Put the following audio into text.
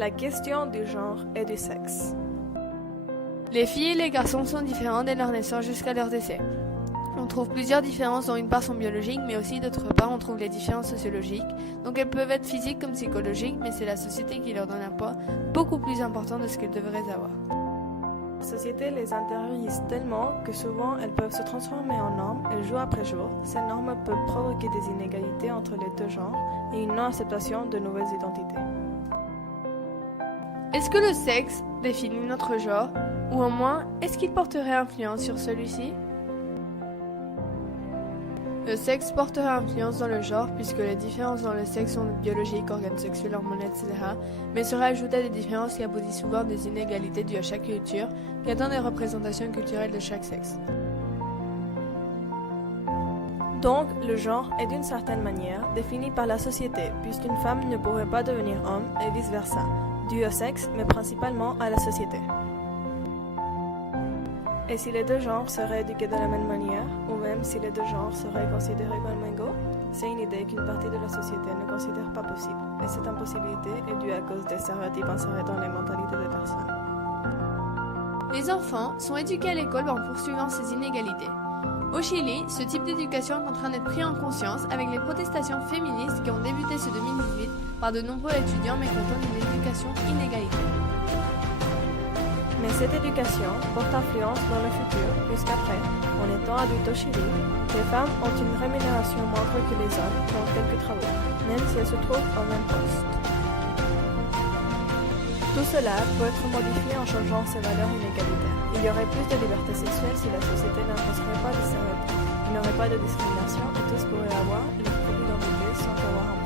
la question du genre et du sexe. Les filles et les garçons sont différents dès leur naissance jusqu'à leur décès. On trouve plusieurs différences dont une part sont biologiques, mais aussi d'autre part on trouve les différences sociologiques. Donc elles peuvent être physiques comme psychologiques, mais c'est la société qui leur donne un poids beaucoup plus important de ce qu'elles devraient avoir. La société les intériorise tellement que souvent elles peuvent se transformer en normes et jour après jour, ces normes peuvent provoquer des inégalités entre les deux genres et une non-acceptation de nouvelles identités. Est-ce que le sexe définit notre genre, ou au moins, est-ce qu'il porterait influence sur celui-ci ? Le sexe porterait influence dans le genre puisque les différences dans le sexe sont biologiques, organes sexuels, hormones, etc. mais seraient ajoutées à des différences qui aboutissent souvent des inégalités dues à chaque culture, qui attendent des représentations culturelles de chaque sexe. Donc, le genre est d'une certaine manière défini par la société, puisqu'une femme ne pourrait pas devenir homme et vice-versa, dû au sexe, mais principalement à la société. Et si les deux genres seraient éduqués de la même manière, ou même si les deux genres seraient considérés comme égaux, c'est une idée qu'une partie de la société ne considère pas possible, et cette impossibilité est due à cause des stéréotypes insérés dans les mentalités des personnes. Les enfants sont éduqués à l'école en poursuivant ces inégalités. Au Chili, ce type d'éducation est en train d'être pris en conscience avec les protestations féministes qui ont débuté ce 2018 par de nombreux étudiants mécontents d'une éducation inégalitaire. Mais cette éducation porte influence dans le futur, puisqu'après, en étant adultes au Chili, les femmes ont une rémunération moindre que les hommes dans quelques travaux, même si elles se trouvent au même poste. Tout cela peut être modifié en changeant ces valeurs inégalitaires. Il y aurait plus de liberté sexuelle si la société n'imposerait pas de stéréotypes. Il n'y aurait pas de discrimination et tous pourraient avoir leur propre identité sans avoir un